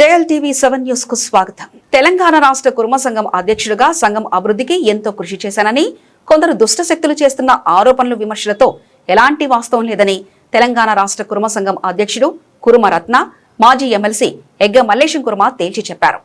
JLTV 7 news కు స్వాగతం. తెలంగాణ రాష్ట్ర కుర్మ సంఘం అధ్యక్షుడిగా సంఘం అభివృద్ధికి ఎంతో కృషి చేశానని, కొందరు దుష్ట శక్తులు చేస్తున్న ఆరోపణలు విమర్శలతో ఎలాంటి వాస్తవం లేదని తెలంగాణ రాష్ట్ర కుర్మ సంఘం అధ్యక్షుడు కురుమ రత్న, మాజీ ఎమ్మెల్సీ ఎగ్గ మల్లేశం కుర్మ తేల్చి చెప్పారు.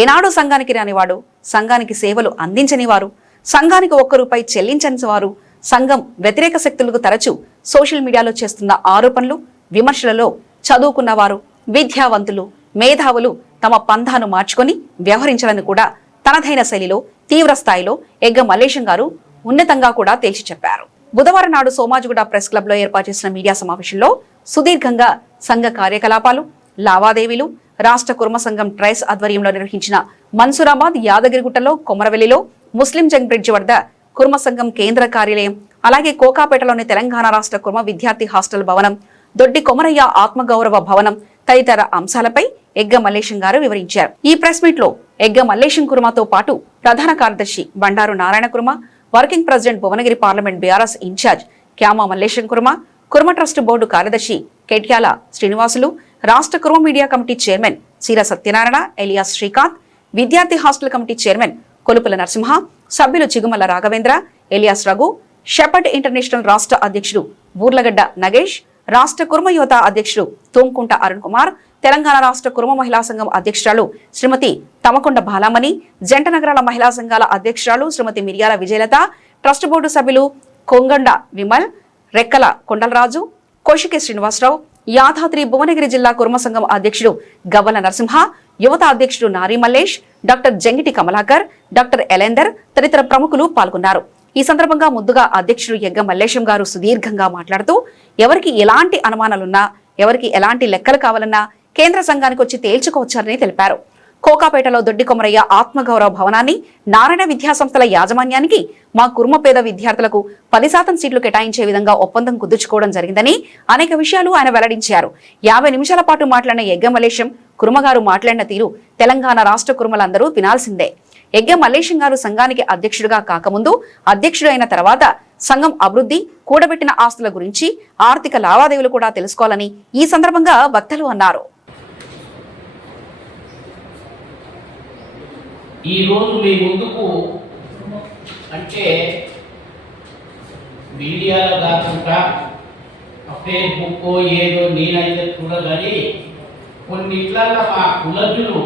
ఏనాడు సంఘానికి రానివాడు, సంఘానికి సేవలు అందించని వారు, సంఘానికి ఒక్క రూపాయి చెల్లించని వారు, సంఘం వ్యతిరేక శక్తులకు తరచూ సోషల్ మీడియాలో చేస్తున్న ఆరోపణలు, విమర్శలలో చదువుకున్నవారు, విద్యావంతులు, మేధావులు తమ పంధాను మార్చుకొని వ్యవహరించాలని కూడా తనదైన శైలిలో తీవ్ర స్థాయిలో ఎగ్గ మల్లేశం గారు ఉన్నతంగా కూడా తేల్చి చెప్పారు. బుధవారం నాడు సోమాజిగూడ ప్రెస్ క్లబ్ లో ఏర్పాటు చేసిన మీడియా సమావేశంలో సుదీర్ఘంగా సంఘ కార్యకలాపాలు, లావాదేవీలు, రాష్ట్ర కుర్మ సంఘం ట్రైస్ ఆధ్వర్యంలో నిర్వహించిన మన్సూరాబాద్, యాదగిరిగుట్టలో, కొమరవెల్లిలో, ముస్లిం జంగ్ బ్రిడ్జ్ వద్ద కుర్మ సంఘం కేంద్ర కార్యాలయం, అలాగే కోకాపేటలోని తెలంగాణ రాష్ట్ర కుర్మ విద్యార్థి హాస్టల్ భవనం, దొడ్డి కొమరయ్య ఆత్మగౌరవ భవనం తదితర అంశాలపై ఎగ్గ మల్లేశం గారు వివరించారు. ఈ ప్రెస్ మీట్ లో ఎగ్గ మల్లేశం కుర్మతో పాటు ప్రధాన కార్యదర్శి Bandaru Narayana Kurma, working president Bhuvanagiri parliament BRS incharge Kyama Mallesham Kurma, Kurma trust board కార్యదర్శి కేట్యాల శ్రీనివాసులు, రాష్ట్ర కుర్మ మీడియా కమిటీ చైర్మన్ చీర సత్యనారాయణ, ఎలియాస్ శ్రీకాంత్, విద్యార్థి hostel committee chairman Kolupula Narasimha, సభ్యులు Chigumala Raghavendra, alias Raghu, shepherd international రాష్ట్ర అధ్యక్షుడు బూర్లగడ్డ నగేష్, రాష్ట్ర కుర్మ యువత అధ్యక్షుడు తోంకుంట అరుణ్ కుమార్, తెలంగాణ రాష్ట్ర కుర్మ మహిళా సంఘం అధ్యక్షురాలు శ్రీమతి తమకొండ బాలామణి, జంట నగరాల మహిళా సంఘాల అధ్యక్షురాలు శ్రీమతి మిర్యాల విజయలత, ట్రస్ట్ బోర్డు సభ్యులు కొంగండ విమల్, రెక్కల కొండలరాజు, కోశికి శ్రీనివాసరావు, యాదాద్రి భువనగిరి జిల్లా కుర్మ సంఘం అధ్యక్షుడు గవ్వల నరసింహ, యువత అధ్యక్షుడు నారీ మల్లేష్, డాక్టర్ జంగిటి కమలాకర్, డాక్టర్ ఎలేందర్ తదితర ప్రముఖులు పాల్గొన్నారు. ఈ సందర్భంగా ముద్దుగా అధ్యక్షుడు ఎగ్గ మల్లేశం గారు సుదీర్ఘంగా మాట్లాడుతూ, ఎవరికి ఎలాంటి అనుమానాలున్నా, ఎవరికి ఎలాంటి లెక్కలు కావాలన్నా కేంద్ర సంఘానికి వచ్చి తేల్చుకోవచ్చారని తెలిపారు. కోకాపేటలో దొడ్డి కొమరయ్య ఆత్మగౌరవ భవనాన్ని నారాయణ విద్యాసంస్థల యాజమాన్యానికి మా కుర్మ పేద విద్యార్థులకు 10% సీట్లు కేటాయించే విధంగా ఒప్పందం కుదుర్చుకోవడం జరిగిందని అనేక విషయాలు ఆయన వెల్లడించారు. 50 నిమిషాల పాటు మాట్లాడిన ఎగ్గ మల్లేశం కుర్మగారు మాట్లాడిన తీరు తెలంగాణ రాష్ట్ర కుర్మలందరూ వినాల్సిందే. ఎగ్గ మల్లేశం గారు సంఘానికి అధ్యక్షుడిగా కాకముందు, అధ్యక్షుడు అయిన తర్వాత సంఘం అభివృద్ధి, కూడబెట్టిన ఆస్తుల గురించి, ఆర్థిక లావాదేవీలు కూడా తెలుసుకోవాలని ఈ సందర్భంగా వక్తలు అన్నారు. ఈ రోజు మీ ముందుకు అంటే మీడియాలో కాకుండా ఫేస్బుక్ ఏదో నేనైతే చూడగాని కొన్ని ఇట్లలో మా కులజులు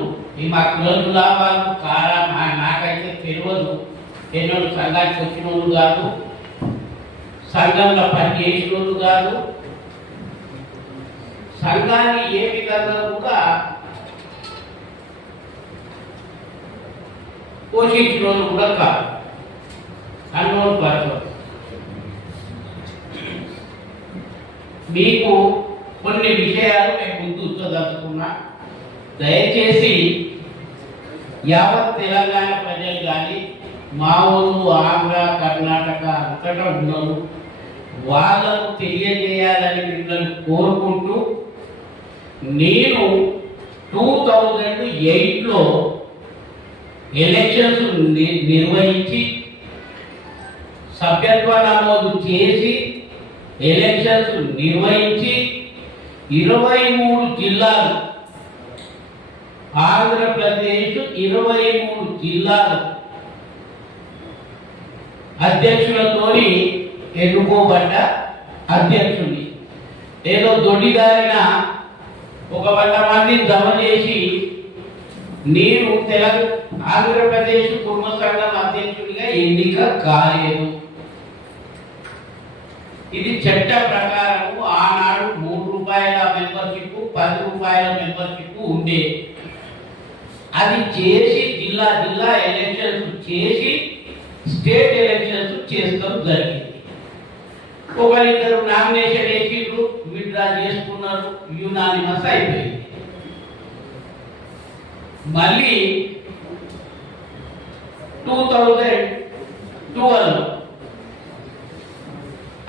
వాళ్ళు కారా నాకైతే తెలియదు. ఎన్నో సంఘానికి వచ్చిన వాళ్ళు కాదు, సంఘంలో పనిచేసిన వాళ్ళు కాదు, సంఘాన్ని ఏ విధంగా కూడా పోషించిన వాళ్ళు కూడా కాదు, అన్నోన్ పర్సన్. మీకు కొన్ని విషయాలు మేము ముందు ఉంచదలుచుకున్నా. దయచేసి యావత్ తెలంగాణ ప్రజలు కానీ, మా ఊరు ఆంధ్ర, కర్ణాటక అంతటా ఉన్నారు, వాళ్ళకు తెలియజేయాలని మిమ్మల్ని కోరుకుంటూ, నేను 2008లో ఎలక్షన్స్ నిర్వహించి సభ్యత్వ నమోదు చేసి ఎలక్షన్స్ నిర్వహించి 23 జిల్లాలు, ఆంధ్రప్రదేశ్ 23 జిల్లాలు అధ్యక్షులతోని ఎన్నుకోబడ్డ అధ్యక్షుడిని. ఏదో దొడ్డిదారిన ఒక 100 మందిని జమ చేసి నేను ఆంధ్రప్రదేశ్ కుర్మ సంఘం అధ్యక్షుడిగా ఎన్నిక కాలేదు. ఇది చట్ట ప్రకారము ఆనాడు 3 రూపాయల మెంబర్షిప్, 10 రూపాయల మెంబర్షిప్ ఉండే. అది చేసి జిల్లా ఎలక్షన్స్ చేసి స్టేట్ ఎలక్షన్స్ చేస్తాం జరిగింది. ఒకరిద్దరు నామినేషన్ వేసిండ్రు, విత్డ్రా చేసుకున్నారు, యునానిమస్ అయిపోయింది. మళ్ళీ 2012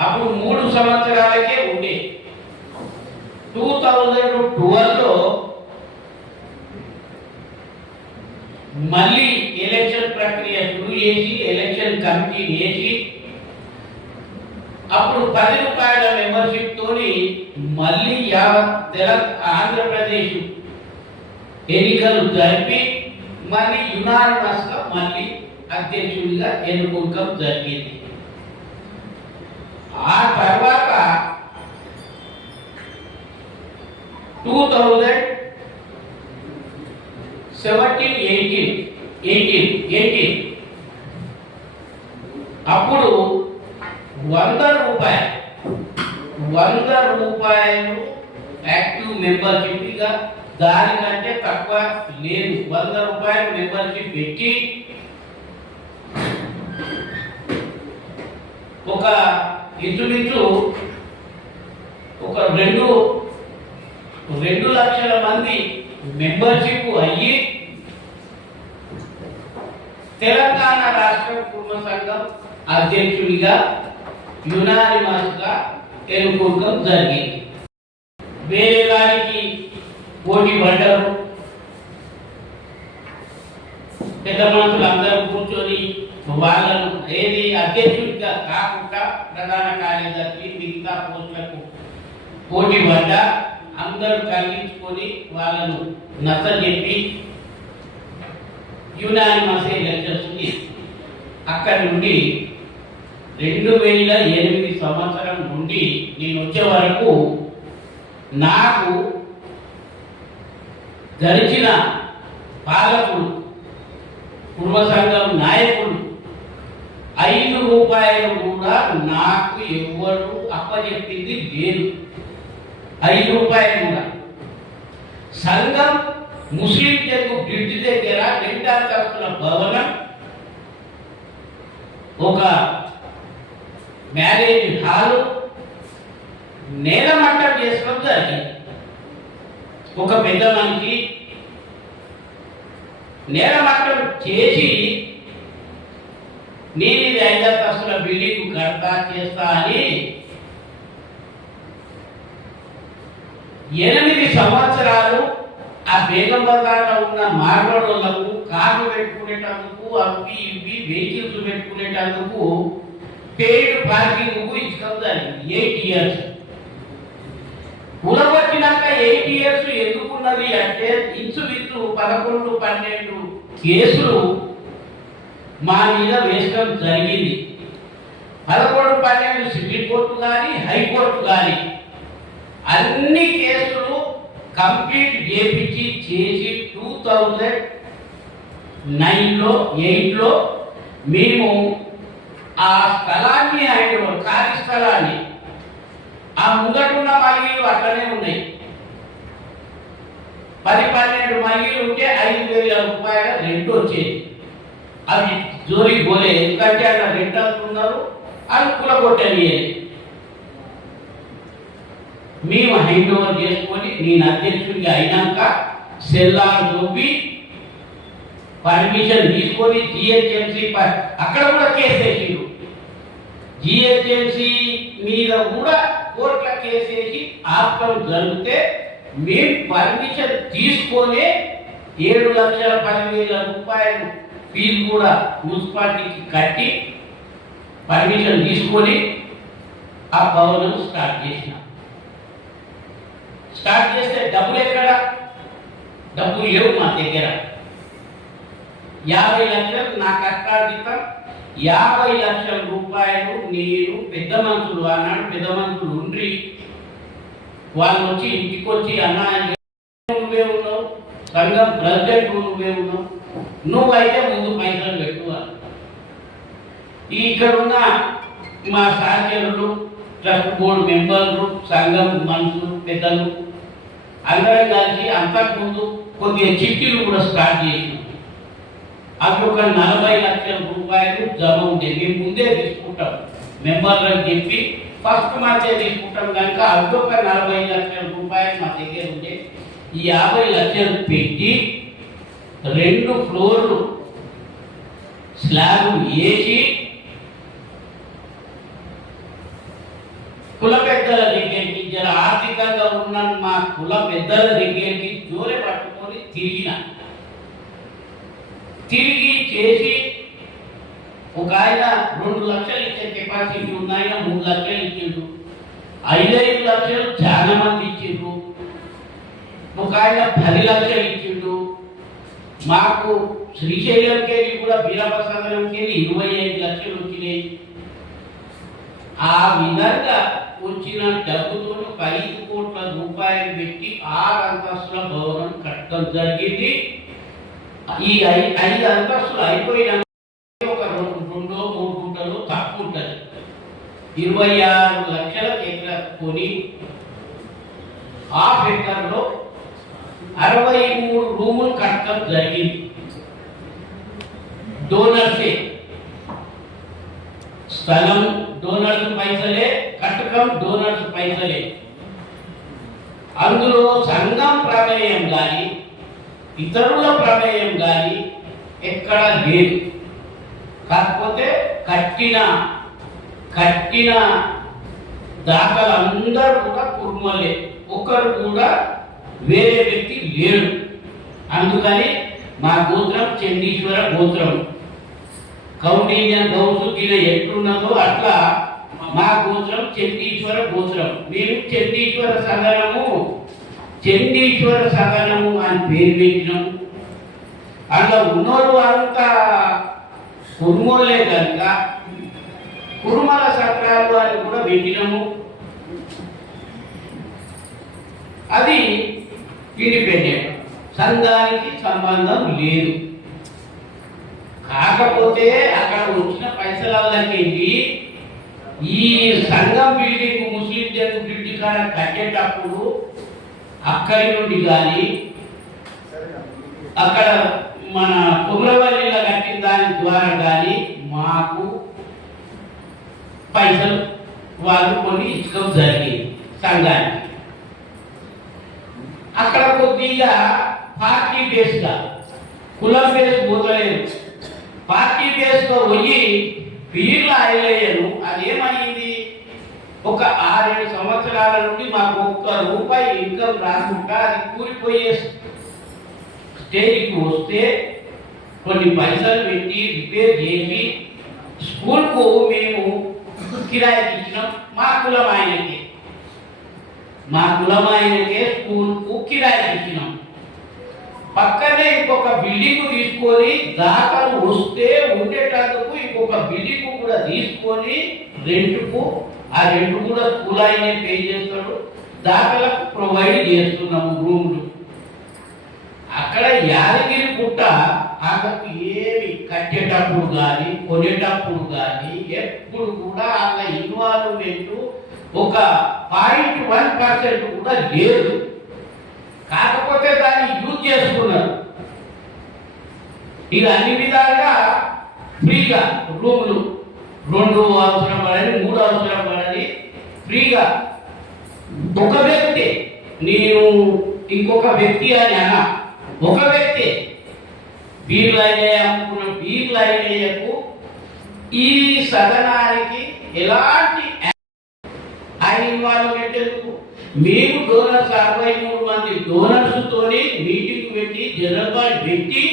అప్పుడు 3 సంవత్సరాలకే ఉండే. 2012లో మళ్ళీ ఎలక్షన్ ప్రక్రియ షురూ చేసి ఎలక్షన్ కమిటీ వేసి అప్పుడు 10 రూపాయల మెంబర్షిప్ తోని మళ్ళీ ఆంధ్రప్రదేశ్ ఎన్నికలు జరిపి మళ్ళీ యునానిమస్గా మళ్ళీ అధ్యక్షుడిగా ఎన్నుకోవడం జరిగింది. ఆ తర్వాత 2017-18 అప్పుడు 100 రూపాయలు యాక్టివ్ మెంబర్షిప్గా, దానికంటే తక్కువ లేదు, 100 రూపాయలు మెంబర్షిప్ పెట్టి ఒక ఇంచుమించు ఒక 2 లక్షల మంది మెంబర్షిప్ అయ్యి తెలంగాణ రాష్ట్ర కుర్మ సంఘం అధ్యక్షుడిగా యునానిమస్గా ఎన్నుకోవడం జరిగింది. వేరే గారికి పోటీ పడ్డారు. పెద్ద మనుషులు అందరూ కూర్చొని వాళ్ళను ఏది అధ్యక్షుడిగా కాకుండా ప్రధాన కార్యదర్శి మిగతా పోస్టులకు పోటీ పడ్డా అందరూ కలిగించుకొని వాళ్ళను నచ్చజెప్పి యునానిమస్ ఎలక్షన్స్ అక్కడి నుండి 2008 సంవత్సరం నుండి నేను వచ్చే వరకు నాకు గడిచిన పాలకులు, కుర్మ సంఘం నాయకులు 5 రూపాయలు కూడా నాకు ఎవరు అప్పచెప్పింది లేదు. 5 రూపాయలు కూడా. సంఘం ముస్లిం తెలుగు బ్రిడ్జ్ దగ్గర 2 అంతస్తుల భవనం, ఒక మ్యారేజ్ హాలు నేలమట్టం చేసుకోవడం జరిగింది. ఒక పెద్ద మనిషి నేలమట్టం చేసి నేను ఇది 5 అంతస్తుల బిల్డింగ్ కడతా చేస్తా అని 8 సంవత్సరాలు ఆ బేగం బజార్లో ఉన్న మార్వాడోళ్లకు కార్లు పెట్టుకునేటందుకు, అవి ఇవి వెహికల్స్ పెట్టుకునేటందుకు పెయిడ్ పార్కింగ్ ఇచ్చడం జరిగింది. 8 ఇయర్స్ కూలగొట్టినాక 8 ఇయర్స్ ఎందుకున్నది అంటే ఇంచుమించు 11-12 కేసులు మా మీద వేయడం జరిగింది. 11-12 సివిల్ కోర్టు కానీ హైకోర్టు కానీ అన్ని కేసులు కంప్లీట్ చేపించి చేసి 2009లో 8లో మేము ఆ స్థలాన్ని ఖాళీ స్థలాన్ని ఆ ముందటున్న మలిగీలు అట్లనే ఉన్నాయి. 10-12 మలిగీలు ఉంటే 5,000 రూపాయల రెంట్ వచ్చేది. అవి జోలికి పోలేదు, ఎందుకంటే అక్కడ రెంటర్స్ ఉన్నారు, అది కూలగొట్టని. మేము హ్యాండ్ ఓవర్ చేసుకొని నేను అధ్యక్షుడిగా అయినాక సెల్లాలు దొబ్బి పర్మిషన్ తీసుకొని జిహెచ్ఎంసీ అక్కడ కూడా కేసు వేసిండు. జిహెచ్ఎంసీ మీద కూడా కోర్టుల కేసు వేసి ఆపడం జరిగితే మేము పర్మిషన్ తీసుకొని 7,10,000 రూపాయలు ఫీజు కూడా మున్సిపాలిటీకి కట్టి పర్మిషన్ తీసుకొని ఆ భవనం స్టార్ట్ చేసినాం. స్టార్ట్ చేస్తే డబ్బులు ఎక్కడ? డబ్బులు లేవు మా దగ్గర. 50 లక్షలు నా కష్టార్జితం, 50 లక్షల రూపాయలు నేను పెద్ద మనుషులు అన్నాడు. పెద్ద మనుషులు ఉండ్రి వాళ్ళు వచ్చి ఇంటికి వచ్చి అన్నా నువ్వే ఉన్నావు, సంఘం ప్రెసిడెంట్ నువ్వే ఉన్నావు, నువ్వైతే ముందు పైసలు పెట్టు. ఇక్కడున్న మా సహచరులు, ట్రస్ట్ బోర్డు మెంబర్లు, సంఘం మనుషులు, పెద్దలు అందరం కలిసి అంతకుముందు కొద్దిగా చిట్టీలు కూడా స్టార్ట్ చేసినాం. అవి ఒక 40 లక్షల రూపాయలు జమ ఉండేది. మేము ముందే తీసుకుంటాం, మెంబర్లకు చెప్పి ఫస్ట్ మాసే తీసుకుంటాం కనుక అవి ఒక 40 లక్షల రూపాయలు మా దగ్గర ఉండే. ఈ 50 లక్షలు పెట్టి 2 ఫ్లోర్లు స్లాబ్ వేసి కుల పెద్దల దగ్గరికి, జర ఆర్థికంగా ఉన్న మా కుల పెద్దల దగ్గరికి జోరే పట్టుకొని తిరిగి చేసి ఒక ఆయన 2 లక్షలు ఇచ్చే కెపాసిటీ ఉన్న ఆయన 3 లక్షలు ఇచ్చిండు. 5 లక్షలు చాలా మంది ఇచ్చిండ్రు. ఒక ఆయన 10 లక్షలు ఇచ్చిండు. మాకు శ్రీశైలంకి కూడా వీరప్రసాదంకి 25 లక్షలు వచ్చినాయి. ఆ విధంగా వచ్చిన డబ్బుతో 5 కోట్ల రూపాయలు పెట్టి 6 అంతస్తుల భవనం కట్టడం జరిగింది. ఈ 5 అంతస్తులు అయిపోయిన ఒక 2-3 గుంటలు తక్కువ ఉంటుంది. 26 లక్షల ఎకరా కొని హాఫ్ ఎకర్లో 63 రూములు కట్టడం జరిగింది. డోనర్సే, స్థలం డోనర్స్ పైసలే, కట్టకం డోనర్స్ పైసలే. అందులో సంఘం ప్రమేయం కానీ ఇతరుల ప్రమేయం కానీ ఎక్కడ లేదు. కాకపోతే కట్టిన దాతలందరూ కూడా కుర్మలే, ఒకరు కూడా వేరే వ్యక్తి లేడు. అందుకని మా గోత్రం చండీశ్వర గోత్రం. కౌండిన్యన్ గౌసు గిన ఎట్లున్నదో అట్లా మా గోత్రం చండీశ్వర గోత్రం. మేము చండీశ్వర సదనము అని పేరు పెట్టినాము. అందులో ఉన్నోళ్ళు అంతా కుర్మోళ్ళే కనుక కుర్మల సత్రాలు అని కూడా పెట్టినాము. అది ఇండిపెండెంట్, సంఘానికి సంబంధం లేదు. కాకపోతే అక్కడ వచ్చిన పైసలకి ఈ సంఘం బిల్డింగ్ ముస్లిం జన్ బిల్డింగ్ కాడ కట్టేటప్పుడు అక్కడి నుండి కానీ అక్కడ మన కుమ్రవల్లిలో కట్టిన దాని ద్వారా కానీ మాకు పైసలు వాళ్ళు కొన్ని ఇచ్చడం జరిగింది సంఘానికి. అక్కడ కొద్దిగా పార్టీ బేస్గా, కులం బేస్ పోతలేదు, పార్టీ బేస్గా పోయి పీర్ల ఆయలేయను. అదేమైంది, ఒక 6-7 సంవత్సరాల నుండి మాకు ₹1 ఇన్కమ్ రాకుండా అది కూలిపోయే స్టేజ్కి వస్తే కొన్ని పైసలు పెట్టి రిపేర్ చేసి స్కూల్కు మేము కిరాయికి ఇచ్చినాం. మా కులం ఆయనకే స్కూల్కు కిరాయికి ఇచ్చినాం. పక్కనే ఇంకొక బిల్డింగ్ తీసుకొని దాతలు వస్తే ఉండేటందుకు ఇంకొక బిల్డింగ్ కూడా తీసుకొని రెంట్కు, ఆ రెంట్ కూడా స్కూల్ ఆయనే పే చేస్తాడు. దాతలకు ప్రొవైడ్ చేస్తున్నాము రూమ్లు. అక్కడ యాదగిరి గుట్ట ఆమెకు ఏమి కట్టేటప్పుడు కానీ కొనేటప్పుడు కానీ ఎప్పుడు కూడా అలా ఇన్వాల్వ్మెంట్ ఒక 0.1% కూడా లేదు. కాకపోతే దాన్ని యూజ్ చేసుకున్నారు. ఇది అన్ని విధాలుగా ఫ్రీగా రూములు 2 అవసరం పడని 3 అవసరం పడని ఫ్రీగా ఒక వ్యక్తి, నేను ఇంకొక వ్యక్తి అని అన్నా, ఒక వ్యక్తి అమ్ముకున్న బీర్లైనకు ఈ సదనానికి ఎలాంటి ఆయన ఇన్వాల్వ్మెంట్ ఎందుకు? మేము డోనర్స్ 63 మంది డోనర్స్ తోని మీటింగ్ పెట్టి జనరల్ బాడీ పెట్టి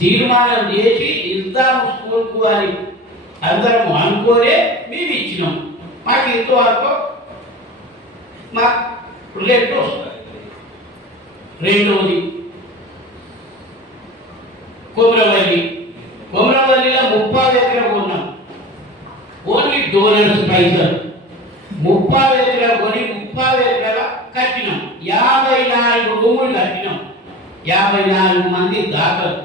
తీర్మానం చేసి ఇద్దాము స్కూల్కు అని అందరం అనుకోలే మేము ఇచ్చినాం. మాకు ఇంతవరకు మాకు రెంట్ వస్తుంది. రెండవది కొమరవల్లిలో 30 ఎకరా కొన్నాం. ఓన్లీ డోనర్స్ పైసలు 30 ఎకరా కొని 30 ఎకరాల కట్టినాం. 54 రూములు కట్టినాం. 54 మంది దాతలు.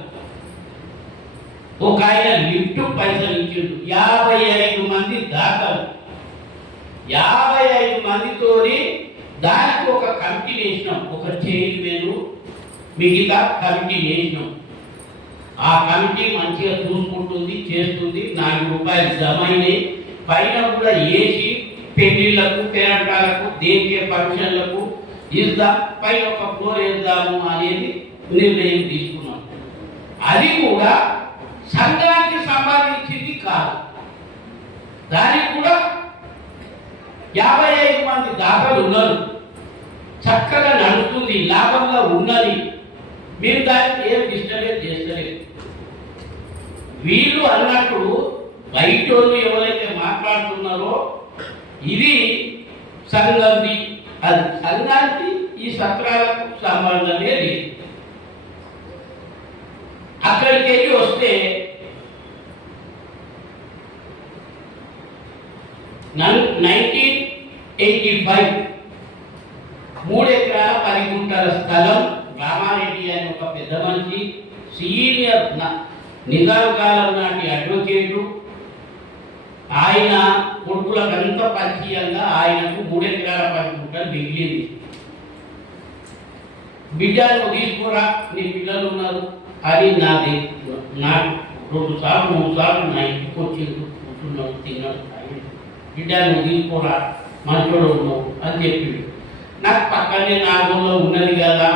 ఒక ఆయన లిఫ్ట్ పైసలు ఇచ్చిండు. 55 మంది దాతలు. 55 మందితోని దానికి ఒక కమిటీ వేసినాం. ఒక చైర్మన్, మిగతా కమిటీ వేసినాం. ఆ కమిటీ మంచిగా చూసుకుంటుంది, చేస్తుంది. ₹4 జమ అయినాయి. పైన కూడా వేసి పెళ్లిళ్లకు, పేరంటాలకు, దేనికే ఫంక్షన్లకు ఇద్దాం, పైన ఒక ఫ్లోర్ వేద్దాము అనేది నిర్ణయం తీసుకున్నాం. అది కూడా సంఘానికి సంబంధించింది కాదు. దానికి కూడా 55 మంది దాతలు ఉన్నారు. చక్కగా నడుస్తుంది, లాభంగా ఉన్నది. మీరు దానికి ఏం డిస్టర్బెన్స్ చేస్తలేదు. వీళ్ళు అన్నట్టు బయట ఎవరైతే మాట్లాడుతున్నారో ఇది సంఘంది, అది సంఘానికి ఈ సత్రాలకు సంబంధమే లేదు. అక్కడికి వెళ్ళి వస్తే 1985 3 ఎకరాల 10 గుంటల స్థలం రామారెడ్డి అనే ఒక పెద్ద మనిషి, సీనియర్ నిజాం కాలం నాటి అడ్వకేటు, ఆయన కొడుకులకంతా పరిచయంగా ఆయనకు 3 ఎకరాల 10 గుంటలు మిగిలింది. బిడ్డను తీసుకురా, నీ పిల్లలు ఉన్నారు అని నాకు 2 సార్లు 3 సార్లు నా ఇంటికి వచ్చి కూర్చున్నావు, తిన్నాడు. బిడ్డను తీసుకురా, మంచోడు ఉన్నావు అని చెప్పిండు. నాకు పక్కనే నాగోలో ఉన్నది కదా,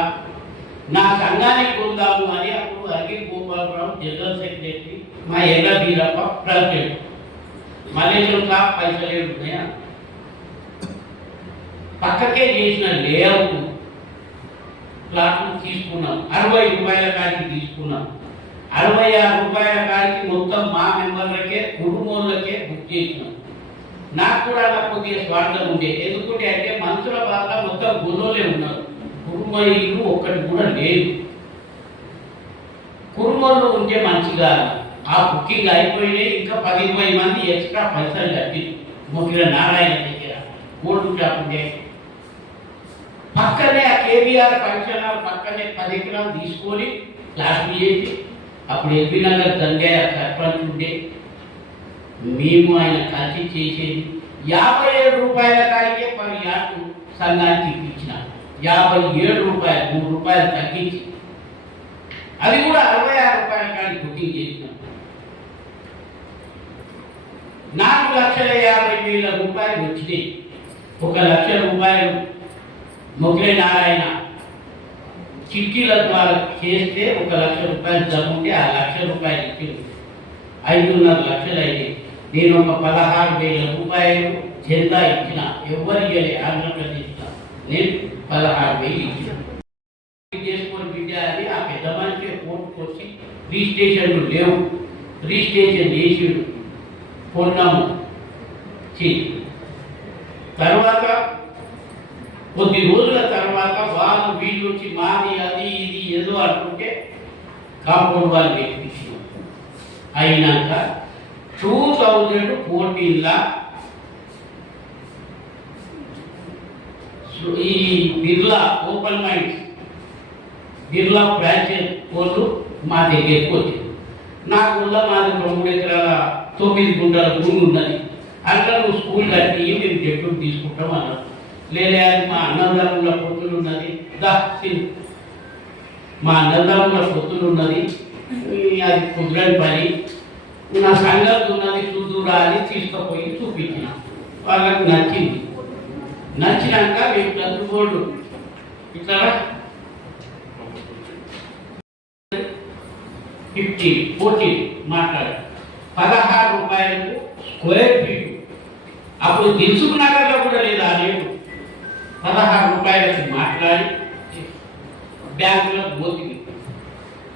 నా సంఘానికి పొందాము అని అప్పుడు అరగి గోపాలరావు జనరల్ సెక్రటరీ, మా ఎల్ల బీరప్ప ప్రెసిడెంట్. మలేషియన్ సాబ్ పైసలు ఉన్నాయా, పక్కకే చేసిన లేఅవుట్ ప్లాట్లు తీసుకున్నాం. 60 రూపాయల కాడికి తీసుకున్నాం. 66 రూపాయల కాడికి మొత్తం మా మెంబర్లకే కుటుంబంలోకే బుక్ చేసినాం. నాకు కూడా నాకు కొద్దిగా స్వార్థం ఉండే, ఎందుకంటే అంటే మనుషుల బాధ మొత్తం గుణోలే ఉన్నారు, కుటుంబ ఇల్లు ఒక్కటి కూడా లేదు. కుటుంబంలో ఉంటే మంచిగా ఆ బుకింగ్ అయిపోయినాయి. ఇంకా 10-20 మంది ఎక్స్ట్రా పైసలు కట్టి ముఖ్యంగా నారాయణ దగ్గర కోల్డ్ షాప్ ఉండే పక్కనే ఆ కేబీఆర్ ఫంక్షన్ హాల్ పక్కనే 10 ఎకరాలు తీసుకొని క్లాసులు చేసి, అప్పుడు ఎల్బీ నగర్ తండ్రి సర్పంచ్ ఉండే, మేము ఆయన కలిసి చేసేది 57 రూపాయల కాడికే 10 యార్డు సంఘానికి ఇప్పించిన. 57 రూపాయలు, 3 రూపాయలు తగ్గించి, అది కూడా 66 రూపాయల కాడికి బుకింగ్ చేసినాం. 4,50,000 రూపాయలు వచ్చినాయి. 1,00,000 రూపాయలు మొగ్లే నారాయణ చిట్టీల ద్వారా చేస్తే 1,00,000 రూపాయలు జరుగుంటే ఆ 1,00,000 రూపాయలు ఇచ్చింది. 5.5 లక్షలు అయింది. నేను ఒక 16,000 రూపాయలు చందా ఇచ్చిన, ఎవరు ఇవ్వలే. ఆంధ్రప్రదేశ్లో నేను 16,000 ఇచ్చిన. చేసుకొని బిడ్డ అని ఆ పెద్ద మనిషి కోర్టుకు వచ్చి రిజిస్ట్రేషన్లు లేవు, రిజిస్ట్రేషన్ చేసిడు, కొన్నాము. తర్వాత కొద్ది రోజుల తర్వాత వాళ్ళు వీళ్ళు వచ్చి మాది అది ఇది ఏదో అనుకుంటే కాంపౌండ్ వాళ్ళు పెట్టించారు. అయినాక 2014 ఈ Birla open minds Birla branches వాళ్ళు మా దగ్గరికి వచ్చారు. నాకు మాది 3 ఎకరాల 9 గుంటల భూమి ఉన్నది, అట్లా నువ్వు స్కూల్ కట్టి మేము చెట్లు తీసుకుంటాం అన్నారు. లేదా అది మా అన్నదమ్ముల పొత్తులు ఉన్నది, మా అన్నదమ్ముల పొత్తులు ఉన్నది, అది కుదరని పని, నా సంగతి ఉన్నది చూదురా అని తీసుకుపోయి చూపించిన. వాళ్ళకు నచ్చింది. నచ్చినాక మేము చదువుకోడు ఇట్లా 14 మాట్లాడారు. 16 రూపాయలకు స్క్వేర్ ఫీట్. అప్పుడు దిల్సుకున్నారలో కూడా లేదు ఆ రేటు. 16 రూపాయలకి మాట్లాడి బ్యాంకులో పోతుంది.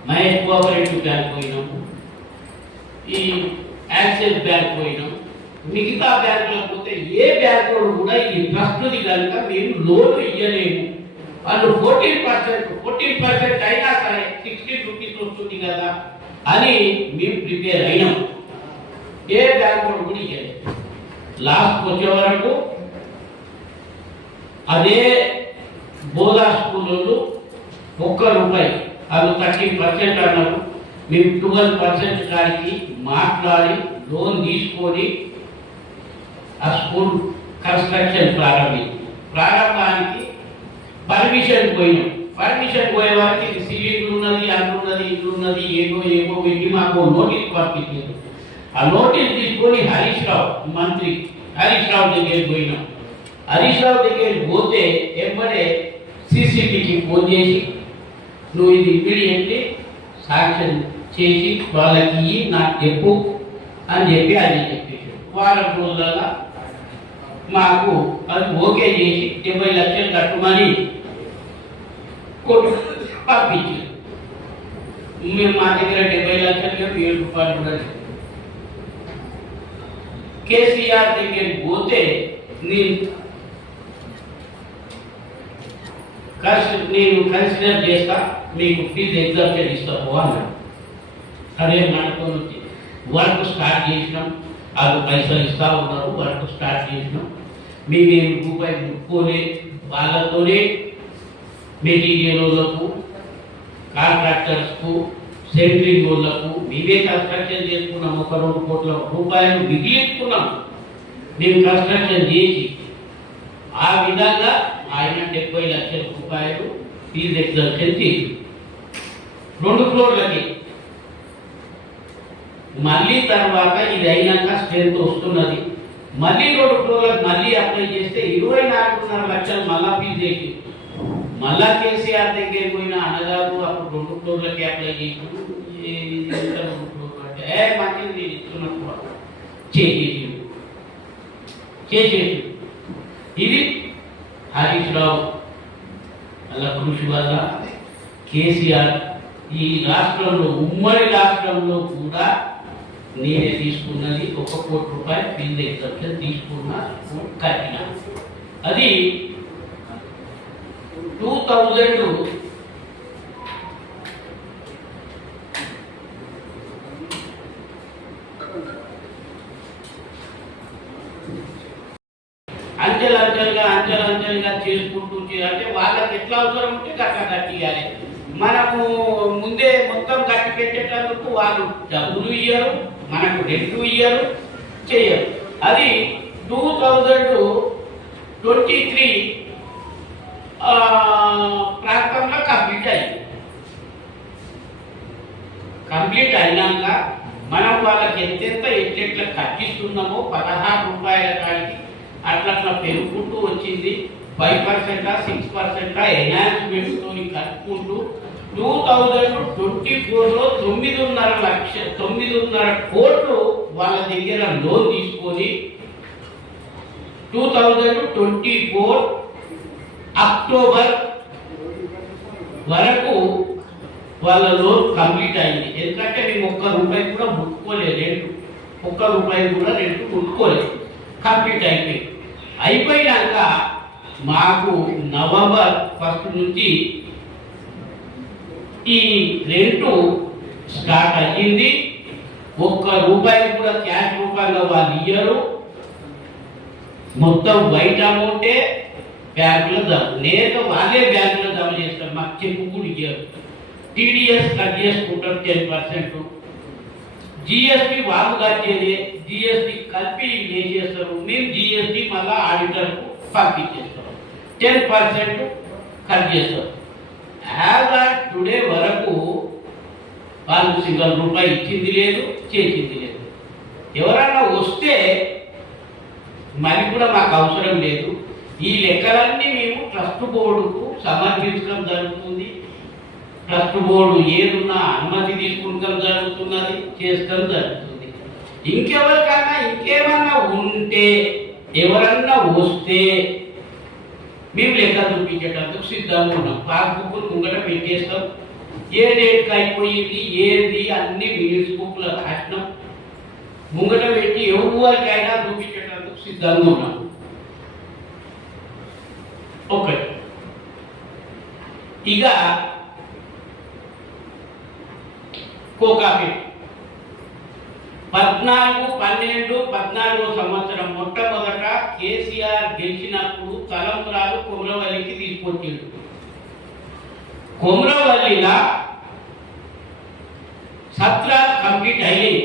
మహేష్ కోఆపరేటివ్ బ్యాంక్ పోయినాము, ఈ యాక్సిస్ బ్యాంక్ పోయినాం, మిగతా బ్యాంకులో పోతే ఏ బ్యాంకులో కూడా ఈ ట్రస్ట్ది కనుక మేము లోన్ ఇవ్వలేము. వాళ్ళు 14% అయినా సరే 60 రూపీస్ వస్తుంది కదా అని మేము ప్రిపేర్ అయినాం. ఏ బ్యాంకులో కూడా ఇవ్వలేదు. లాస్ట్కి వచ్చే వరకు అదే బోధా స్కూళ్ళు 1 రూపాయి, అది 30% అన్నారు. మేము 12% కాడికి మాట్లాడి లోన్ తీసుకొని ఆ స్కూల్ కన్స్ట్రక్షన్ ప్రారంభానికి పర్మిషన్ పోయినాం. పర్మిషన్ పోయే వారికి ఇది సిలిండర్ ఉన్నది, అంటున్నది, ఇట్లున్నది, ఏమో పెట్టి మాకు నోటీస్ పంపించారు. ఆ నోటీస్ తీసుకొని హరీష్ రావు మంత్రి హరీష్ రావు దగ్గరికి పోయినాం. హరీష్ రావు దగ్గరికి పోతే ఎంబడే సిసిబికి ఫోన్ చేసి నువ్వు ఇది ఇమ్మీడియట్లీ శాంక్షన్ చేసి వాళ్ళకి నాకు చెప్పు అని చెప్పి అది చెప్పేసి వారం రోజులలో మాకు అది ఓకే చేసి 70 లక్షలు కట్టమని పంపించారు. మేము మా దగ్గర 70 లక్షలు 7 రూపాయలు కూడా కేసీఆర్ దగ్గరికి పోతే నేను నేను కన్సిడర్ చేస్తా, మీకు ఫీజు ఎగ్జామ్షన్ ఇస్తాము అన్నాడు. అదే మనతో వర్క్ స్టార్ట్ చేసినాం, వాళ్ళు పైసలు ఇస్తా ఉన్నారు, వర్క్ స్టార్ట్ చేసినాం. మేమేమి రూపాయి ముట్టుకోలే, వాళ్ళతోనే మెటీరియల్ వాళ్ళకు, కాంట్రాక్టర్స్కు, సెంట్రింగ్ వాళ్ళకు మేమే కన్స్ట్రక్షన్ చేసుకున్నాం. 1-2 కోట్ల రూపాయలు మిగిలించుకున్నాం మేము కన్స్ట్రక్షన్ చేసి. ఆ విధంగా ఆయన 70 లక్షల రూపాయలు ఫీజు ఎగ్జామ్షన్ చేసి 2 ఫ్లోర్లకి. మళ్ళీ తర్వాత ఇది అయినాక స్ట్రెంత్ వస్తున్నది, మళ్ళీ 2 ఫ్లోర్లకు మళ్ళీ అప్లై చేస్తే 24.5 లక్షలు మళ్ళా ఫీజు చేసి, మళ్ళా కేసీఆర్ దగ్గర పోయిన అన్నదారు అప్పుడు 2 ఫ్లోర్లకి అప్లై చేసి 2 ఫ్లోర్లు అంటే మాకు నేను ఇస్తున్నప్పుడు చేసేసి ఇది హరీష్ రావు అలా కృషి వల్ల కేసీఆర్ ఈ రాష్ట్రంలో, ఉమ్మడి రాష్ట్రంలో కూడా నేనే తీసుకున్నది 1 కోటి రూపాయలు ఫీజు ఎగ్జామ్షన్ తీసుకున్నా, కట్టిన. అది 2000 అంచెలంచెలుగా చేసుకుంటూ అంటే వాళ్ళకి ఎట్లా అవసరం ఉంటే అట్లా కట్టియాలి. మనము ముందే మొత్తం కట్టి పెట్టేటందుకు వాళ్ళు డబ్బులు ఇయ్యరు, మనకు రెంట్ ఇయ్యరు, చేయరు. అది 2023 ప్రాంతంలో కంప్లీట్ అయినాక మనం వాళ్ళకి ఎట్లెట్లా కట్టిస్తున్నామో 16 రూపాయల కాడికి అట్లా పెరుగుకుంటూ వచ్చింది. 5%, 6% ఎన్హాన్స్మెంట్తో కట్టుకుంటూ 2024లో 9.5 కోట్లు వాళ్ళ దగ్గర లోన్ తీసుకొని 2024 అక్టోబర్ వరకు వాళ్ళ లోన్ కంప్లీట్ అయింది. ఎందుకంటే మేము 1 రూపాయి కూడా ముట్టుకోలేదు, రెంట్ 1 రూపాయి కూడా రెంట్ ముట్టుకోలేదు, కంప్లీట్ అయిపోయినాక మాకు నవంబర్ 1 నుంచి ఈ రెంటు స్టార్ట్ అయ్యింది. 1 రూపాయి కూడా క్యాష్ రూపంలో వాళ్ళు ఇయ్యరు, మొత్తం వైట్ అమౌంటే బ్యాంకులో లేదా వాళ్ళే బ్యాంకులో జమ చేస్తారు, మాకు చెక్కు కూడా ఇయ్యరు. టీడీఎస్ కట్ చేసుకుంటారు 10%, జిఎస్టీ వాళ్ళు కట్టేది, జిఎస్టీ కలిపి ఏం చేస్తారు, మేము జిఎస్టీ మళ్ళీ ఆడిటర్కు పంపించేస్తాం, 10% కట్ చేస్తారు. యాజ్ ఆఫ్ టుడే వరకు వాళ్ళు సింగల్ రూపాయి ఇచ్చింది లేదు, చేసింది లేదు. ఎవరైనా వస్తే మరి కూడా మాకు అవసరం లేదు. ఈ లెక్కలన్నీ మేము ట్రస్ట్ బోర్డుకు సమర్పించడం జరుగుతుంది. ట్రస్ట్ బోర్డు ఏదున్నా అనుమతి తీసుకుంటాం జరుగుతున్నది, చేస్తాం జరుగుతుంది. ఇంకేమన్నా ఉంటే ఎవరన్నా వస్తే మేము లెక్క చూపించేటందుకు సిద్ధంగా ఉన్నాం. పాస్బుక్ ముంగట పెట్టేస్తాం, ఏ డేట్కి అయిపోయింది ఏది అన్ని మినిట్స్ బుక్లో రాసినాం, ముంగట పెట్టి ఎవరికైనా చూపించేటందుకు సిద్ధంగా ఉన్నాం. ఒకటి ఇక కోకాపేట 14 సంవత్సరం మొట్టమొదట కేసీఆర్ గెలిచినప్పుడు తలంబ్రాలు కొమరవల్లికి తీసుకొచ్చిండు. కొమరవల్లిలా సత్రాలు కంప్లీట్ అయ్యాయి.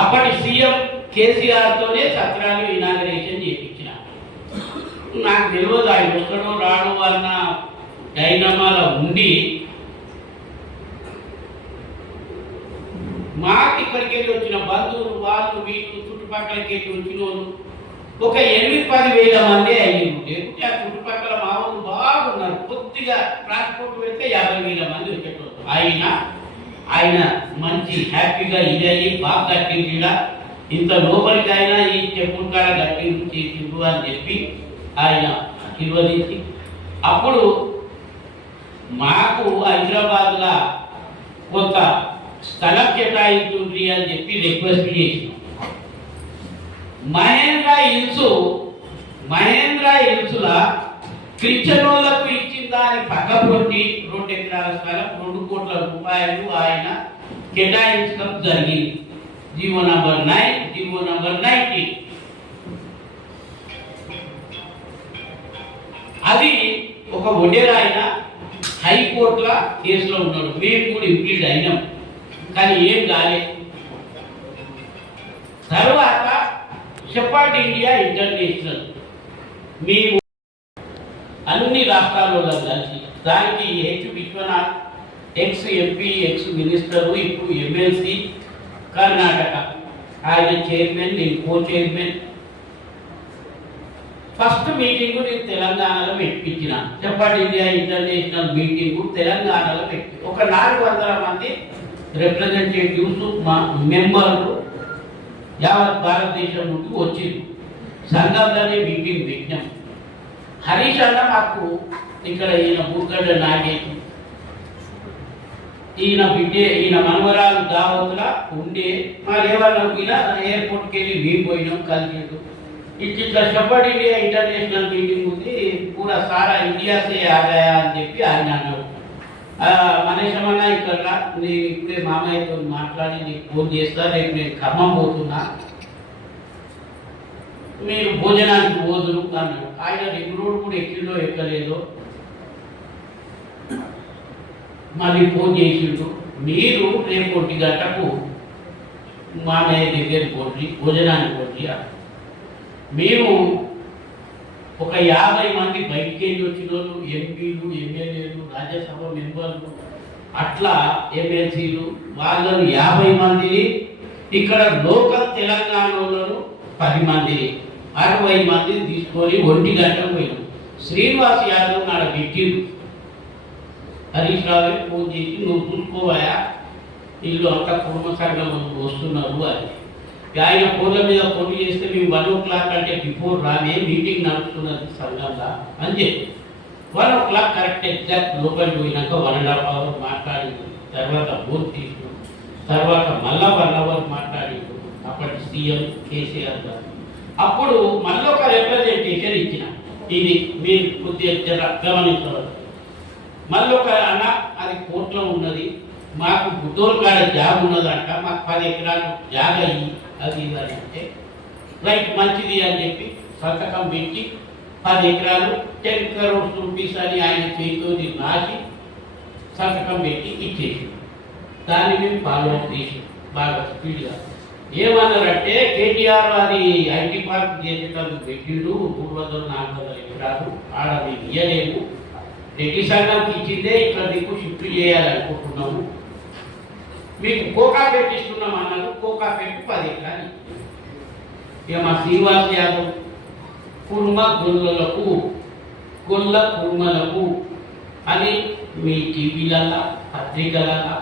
అప్పటి సీఎం కేసీఆర్ తోనే సత్రాలు ఇనాగరేషన్ చేయించిన. నాకు తెలియదు ఆయన వస్తాడో రాడు అన్న డైనమాల ఉండి మాకు ఇక్కడికి వెళ్ళి వచ్చిన బంధువులు వాళ్ళు వీళ్ళు చుట్టుపక్కలకి వెళ్ళి వచ్చిన వాళ్ళు ఒక 8-10 వేల మంది అయ్యింది. లేకుంటే ఆ చుట్టుపక్కల మా వాళ్ళు బాగున్నారు, కొద్దిగా ట్రాన్స్పోర్ట్ పెడితే 50 వేల మంది వచ్చేటోళ్ళు. ఆయన మంచి హ్యాపీగా ఇదయ్యి బాగా కట్టిండా, ఇంత లోపలికి అయినా ఈ టెంపుల్ కాడ కట్టించి అని చెప్పి ఆయన ఆశీర్వదించి అప్పుడు మాకు హైదరాబాద్లో కొంత స్థలం కేటాయించుండ్రి అని చెప్పి రిక్వెస్ట్ చేసినాం. మహేంద్ర హిల్స్లా క్రిస్టియన్ వాళ్ళకు ఇచ్చిన దాని పక్కపొట్టి 2 ఎకరాల స్థలం 2 కోట్ల రూపాయలు ఆయన కేటాయించడం జరిగింది. GO number 9, GO number 90. అది ఒక ఒడేరాయన హైకోర్టులో కేసులో ఉన్నాడు. మేము కూడా ఇంప్లీడ్ అయినాం, కానీ ఏం కాలేదు. తర్వాత షెపర్డ్ ఇండియా ఇంటర్నేషనల్ మేము అన్ని రాష్ట్రాల్లో కలిసి దానికి H Vishwanath ex MP ex minister ఇప్పుడు ఎమ్మెల్సీ కర్ణాటక, ఆయన చైర్మన్, నేను కో చైర్మన్. ఫస్ట్ మీటింగ్ నేను తెలంగాణలో పెట్టించిన షెపర్డ్ ఇండియా ఇంటర్నేషనల్ మీటింగ్ తెలంగాణలో పెట్టి ఒక 400 మంది రిప్రజెంటేటివ్స్ మా మెంబర్లు యావత్ భారతదేశం నుండి వచ్చింది. సంఘంలోనే మీటింగ్ పెట్టినాం. హరీష్ అన్న మాకు ఇక్కడ ఈయన బూర్గడ్డ నాగేశ్, ఈయన బిడ్డే, ఈయన మనవరాలు దావత్లా ఉండే మా లేవన్నా ఎయిర్పోర్ట్కి వెళ్ళి మేము పోయినాం, కలిసి ఇట్లా షెపర్డ్ ఇండియా ఇంటర్నేషనల్ మీటింగ్ ఉంది, పూరా సారా ఇండియా సే ఆగాయా అని చెప్పి ఆయన అన్నాడు. మనీషమన్నా ఇక్కడ నేను ఇప్పుడే మామయ్యతో మాట్లాడి నీకు ఫోన్ చేస్తా, రేపు నేను ఖమ్మం పోతున్నా, మీరు భోజనానికి పోదురు అన్నాడు. ఆయన రింగ్ రోడ్ కూడా ఎక్కిందో ఎక్కలేదో మళ్ళీ ఫోన్ చేసిండు, మీరు రేపు 1 గంటకు మామయ్య దగ్గర పోటీ భోజనానికి పోటీ. మేము ఒక 50 మంది బయటికి వెళ్ళి వచ్చిన వాళ్ళు, ఎంపీలు, ఎమ్మెల్యేలు, రాజ్యసభ మెంబర్లు, అట్లా ఎమ్మెల్సీలు, వాళ్ళను 50 మందిని, ఇక్కడ లోకల్ తెలంగాణలో 10 మందిని, 60 మందిని తీసుకొని 1 గంటకు పోయినాం. శ్రీనివాస్ యాదవ్ నాడ పెట్టిండు. హరీష్ రావు ఫోన్ చేసి నువ్వు చూసుకోవాయా, వీళ్ళు అంతా కుటుంబ సంఘం వస్తున్నారు అని. ఆయన ఫోన్ల మీద ఫోన్ చేస్తే మేము 1 o'clock అంటే బిఫోర్ రానే మీటింగ్ నడుస్తున్నది సంఘంగా అని చెప్పి 1 o'clock కరెక్ట్ ఎగ్జాక్ట్ లోపలికి పోయినాక 1.5 hours మాట్లాడింది. తర్వాత బోర్డు తీసుకున్నాం. తర్వాత మళ్ళా 1 hour మాట్లాడిండు అప్పటి సీఎం కేసీఆర్ గారు. అప్పుడు మళ్ళీ ఒక రిప్రజెంటేషన్ ఇచ్చిన, ఇది మీరు కొద్దిగా గమనించవచ్చు. మళ్ళీ ఒక అన్న అది కోర్టులో ఉన్నది, మాకు గుద్దోలు కాడ జాబ్ ఉన్నదంట, మాకు 10 ఎకరాలు జాగ అయ్యి అది ఇదని అంటే రైట్ మంచిది అని చెప్పి సంతకం పెట్టి 10 ఎకరాలు 10 crores rupees అని ఆయన చేతితో రాసి సంతకం పెట్టి ఇచ్చేసి దాన్ని మేము ఫాలో అప్ చేసి బాగా స్పీడ్గా. ఏమన్నారంటే కేటీఆర్ అది ఐటీ పార్క్ చేసేటందుకు పెట్టిండు 300-400 ఎకరాలు, ఆడ మేము ఇయ్యలేము, రెడ్డి సంఘంకి ఇచ్చిందే ఇక్కడ నీకు షిఫ్ట్ చేయాలనుకుంటున్నాము, మీకు కోకా పెట్టిస్తున్నాం అన్నారు. కోకా పెట్టి 10 ఎకరాలు. ఇక మా శ్రీనివాస్ యాదవ్ కుర్మ గొల్లలకు గొల్ల కుర్మలకు అని మీ టీవీలల్లా పత్రికలల్లా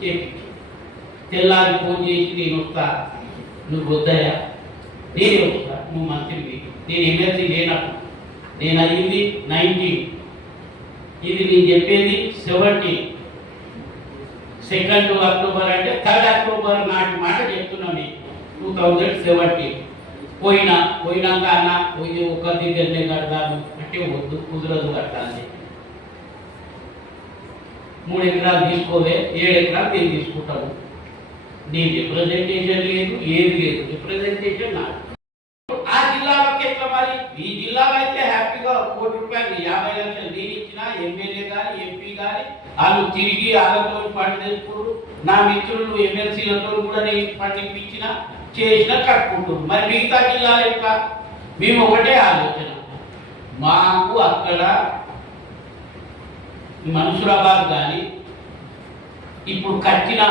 చేపించు. తెల్లారి ఫోన్ చేసి నేను వస్తా, నువ్వు వద్దయా, నేనే వస్తా, నువ్వు మంత్రివి, నేను ఎమ్మెల్సీ లేనప్పుడు, నేను అయ్యింది 19, ఇది నేను చెప్పేది 17, 2 October అంటే 3rd October నాటి మాట చెప్తున్నాను. 2017 పోయినాక అన్న పోయి ఒక దగ్గరనే కడతాను అంటే వద్దు, కుదరదు కట్టాలి, 3 ఎకరాలు తీసుకోవే, 7 ఎకరాలు నేను తీసుకుంటాను. నీ రిప్రజెంటేషన్ లేదు, ఏది లేదు, రిప్రజెంటేషన్ నాకు. ఆ జిల్లాలోకి ఎట్లా మరి? ఈ జిల్లాలో అయితే హ్యాపీగా 1 కోటి రూపాయలు 50 లక్షలు నేను ఇచ్చినా, ఎమ్మెల్యే కానీ ఎంపీ కానీ వాళ్ళు తిరిగి వాళ్ళతో ఫండ్ తెచ్చుకోరు. నా మిత్రులు ఎమ్మెల్సీలతో కూడా నేను ఫండ్ ఇప్పించిన చేసిన కట్టుకుంటారు. మరి మిగతా జిల్లాలు ఎట్లా? మేము ఒకటే ఆలోచన, మాకు అక్కడ మన్సూరాబాద్ కానీ ఇప్పుడు కట్టిన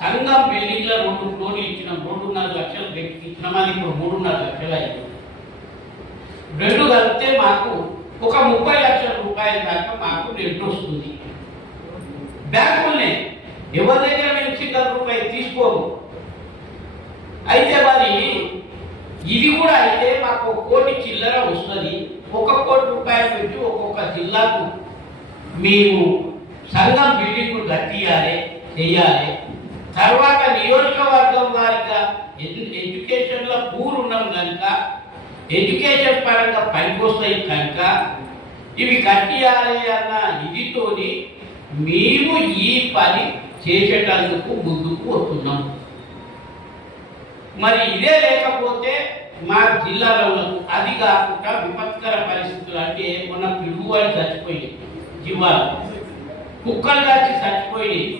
సంఘం బిల్డింగ్లో 2 ఫ్లోర్లు ఇచ్చినాం, 2.5 లక్షలు వ్యక్తికి ఇచ్చినాం, అది ఇప్పుడు 3.5 లక్షలు అయింది. 2 కలిపితే మాకు ఒక 30 లక్షల రూపాయల దాకా మాకు రెంట్ వస్తుంది. బ్యాంకులనే ఎవరి దగ్గర మేము ₹1 తీసుకోము. అయితే మరి ఇది కూడా అయితే మాకు 1 కోటి చిల్లర వస్తుంది. 1 కోటి రూపాయలు పెట్టి ఒక్కొక్క జిల్లాకు మేము సంఘం బిల్డింగ్ కట్టియాలి, చేయాలి. తర్వాత నియోజకవర్గం వారిగా ఎడ్యుకేషన్లో పూర్ ఉన్నాం కనుక ఎడ్యుకేషన్ పరంగా పనికొస్తాయి కనుక ఇవి కట్టియాలి అన్న ఇదితోని మేము ఈ పని చేసేటందుకు ముందుకు వస్తున్నాం. మరి ఇదే లేకపోతే మా జిల్లాలో అది కాకుండా విపత్కర పరిస్థితులు అంటే మొన్న పిడుగువాడి చచ్చిపోయింది, జిల్లాలో కుక్కలు కాచి చచ్చిపోయింది.